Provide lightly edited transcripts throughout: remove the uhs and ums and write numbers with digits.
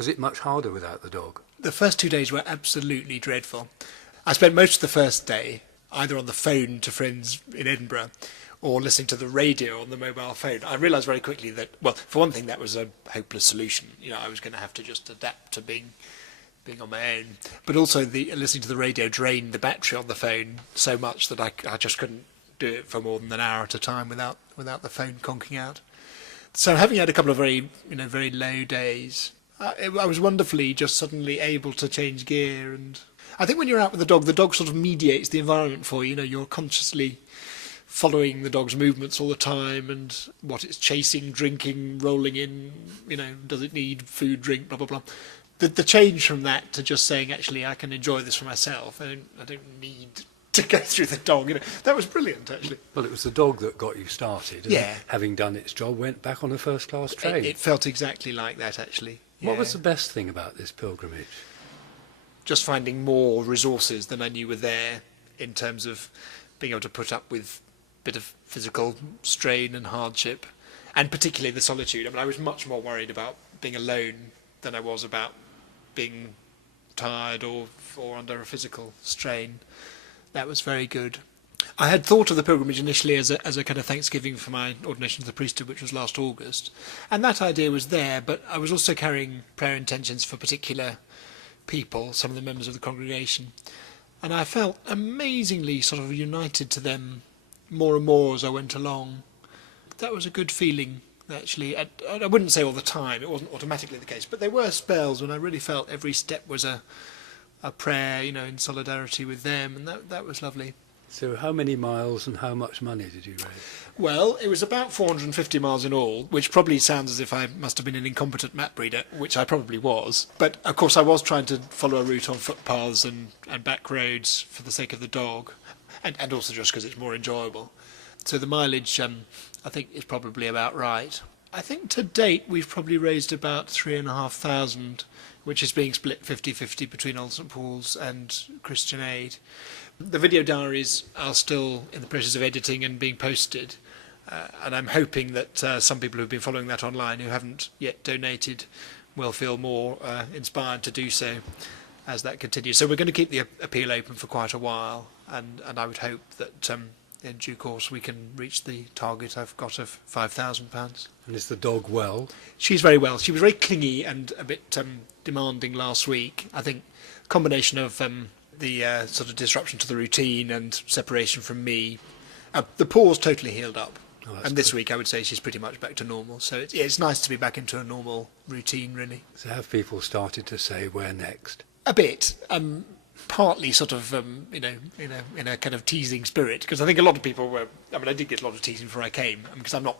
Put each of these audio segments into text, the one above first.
Was it much harder without the dog? The first 2 days were absolutely dreadful. I spent most of the first day either on the phone to friends in Edinburgh or listening to the radio on the mobile phone. I realised very quickly that, well, for one thing, that was a hopeless solution. I was going to have to just adapt to being on my own. But also listening to the radio drained the battery on the phone so much that I just couldn't do it for more than an hour at a time without the phone conking out. So having had a couple of very low days, I was wonderfully just suddenly able to change gear. And I think when you're out with the dog sort of mediates the environment for you. You're consciously following the dog's movements all the time and what it's chasing, drinking, rolling in, does it need food, drink, blah, blah, blah. The change from that to just saying, actually, I can enjoy this for myself. I don't need to go through the dog. That was brilliant, actually. Well, it was the dog that got you started. And yeah. Having done its job, went back on a first-class train. It felt exactly like that, actually. Yeah. What was the best thing about this pilgrimage? Just finding more resources than I knew were there in terms of being able to put up with a bit of physical strain and hardship, and particularly the solitude. I was much more worried about being alone than I was about being tired or under a physical strain. That was very good. I had thought of the pilgrimage initially as a kind of thanksgiving for my ordination to the priesthood, which was last August, and that idea was there, but I was also carrying prayer intentions for particular people, some of the members of the congregation, and I felt amazingly sort of united to them more and more as I went along. That was a good feeling, actually. I wouldn't say all the time, it wasn't automatically the case, but there were spells when I really felt every step was a prayer, in solidarity with them, and that was lovely. So how many miles and how much money did you raise? Well, it was about 450 miles in all, which probably sounds as if I must have been an incompetent map reader, which I probably was. But, of course, I was trying to follow a route on footpaths and back roads for the sake of the dog, and also just because it's more enjoyable. So the mileage, I think, is probably about right. I think to date we've probably raised about 3,500, which is being split 50-50 between Old St Paul's and Christian Aid. The video diaries are still in the process of editing and being posted, and I'm hoping that some people who've been following that online who haven't yet donated will feel more inspired to do so as that continues. So we're going to keep the appeal open for quite a while, and I would hope that in due course we can reach the target I've got of £5,000. And is the dog well? She's very well. She was very clingy and a bit demanding last week. I think a combination of the sort of disruption to the routine and separation from me. The paw's totally healed up. Oh, and this week I would say she's pretty much back to normal. So it's nice to be back into a normal routine, really. So have people started to say, where next? A bit. Partly sort of, in a kind of teasing spirit. Because I think a lot of people were... I did get a lot of teasing before I came. Because I'm not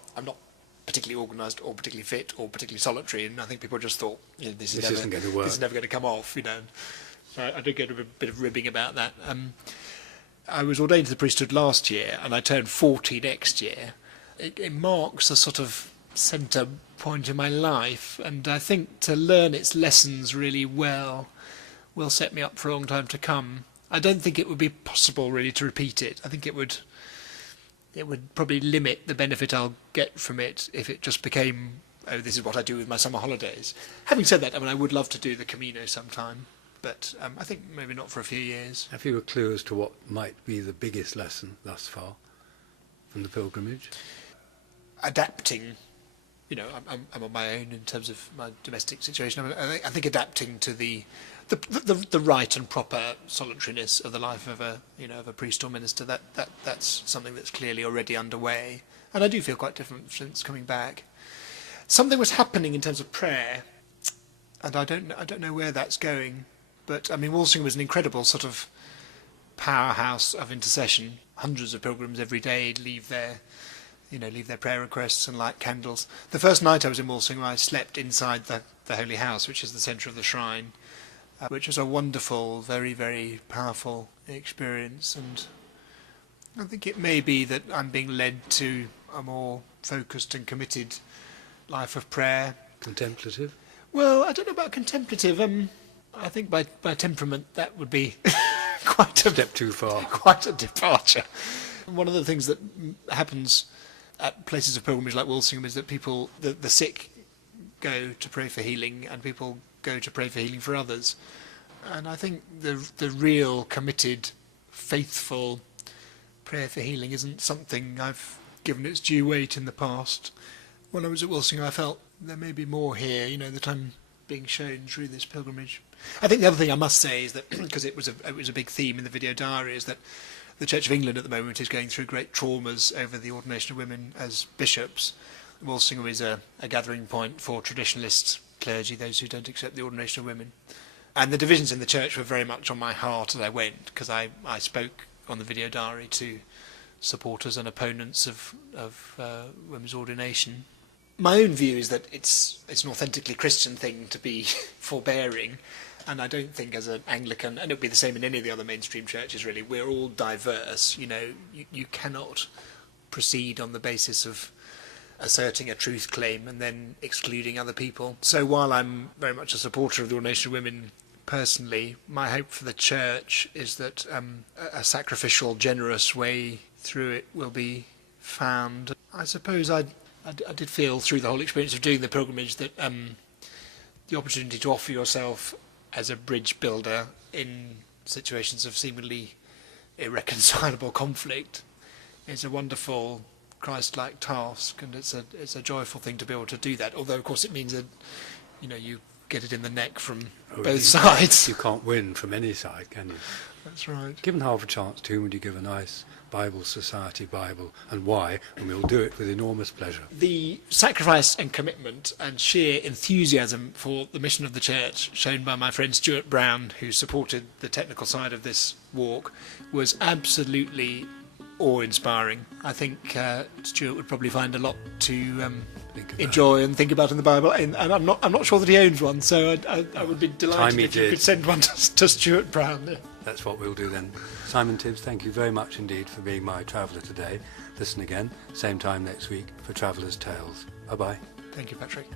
particularly organised or particularly fit or particularly solitary. And I think people just thought, this isn't going to work. This is never going to come off, So I did get a bit of ribbing about that. I was ordained to the priesthood last year, and I turned 40 next year. It marks a sort of centre point in my life, and I think to learn its lessons really well will set me up for a long time to come. I don't think it would be possible really to repeat it. I think it would probably limit the benefit I'll get from it if it just became, this is what I do with my summer holidays. Having said that, I would love to do the Camino sometime. But I think maybe not for a few years. Have you a clue as to what might be the biggest lesson thus far from the pilgrimage? Adapting. I'm on my own in terms of my domestic situation. I think adapting to the right and proper solitariness of the life of a priest or minister. That's something that's clearly already underway, and I do feel quite different since coming back. Something was happening in terms of prayer, and I don't know where that's going. But Walsingham was an incredible sort of powerhouse of intercession. Hundreds of pilgrims every day leave their prayer requests and light candles. The first night I was in Walsingham, I slept inside the Holy House, which is the centre of the shrine, which was a wonderful, very, very powerful experience. And I think it may be that I'm being led to a more focused and committed life of prayer. Contemplative? Well, I don't know about contemplative. I think by temperament that would be quite a step too far. Quite a departure. One of the things that happens at places of pilgrimage like Walsingham is that people, the sick, go to pray for healing, and people go to pray for healing for others. And I think the real committed, faithful prayer for healing isn't something I've given its due weight in the past. When I was at Walsingham, I felt there may be more here, that I'm being shown through this pilgrimage. I think the other thing I must say is that, because it was a big theme in the video diary, is that the Church of England at the moment is going through great traumas over the ordination of women as bishops. Walsingham is a gathering point for traditionalist clergy, those who don't accept the ordination of women. And the divisions in the church were very much on my heart as I went, because I spoke on the video diary to supporters and opponents of women's ordination. My own view is that it's an authentically Christian thing to be forbearing, and I don't think as an Anglican, and it would be the same in any of the other mainstream churches really, we're all diverse. You cannot proceed on the basis of asserting a truth claim and then excluding other people. So while I'm very much a supporter of the ordination of women personally, my hope for the church is that a sacrificial, generous way through it will be found. I suppose I did feel through the whole experience of doing the pilgrimage that the opportunity to offer yourself as a bridge builder in situations of seemingly irreconcilable conflict is a wonderful Christ-like task, and it's a joyful thing to be able to do that. Although, of course, it means that you get it in the neck from both sides. You can't win from any side, can you? That's right. Given half a chance to, would you give a nice Bible Society Bible, and why? And we'll do it with enormous pleasure. The sacrifice and commitment and sheer enthusiasm for the mission of the church shown by my friend Stuart Brown, who supported the technical side of this walk, was absolutely awe-inspiring. I think Stuart would probably find a lot to enjoy and think about in the Bible, and I'm not sure that he owns one, so I would be delighted if you could send one to Stuart Brown. Yeah. That's what we'll do then. Simon Tibbs, thank you very much indeed for being my traveller today. Listen again, same time next week for Traveller's Tales. Bye-bye. Thank you, Patrick.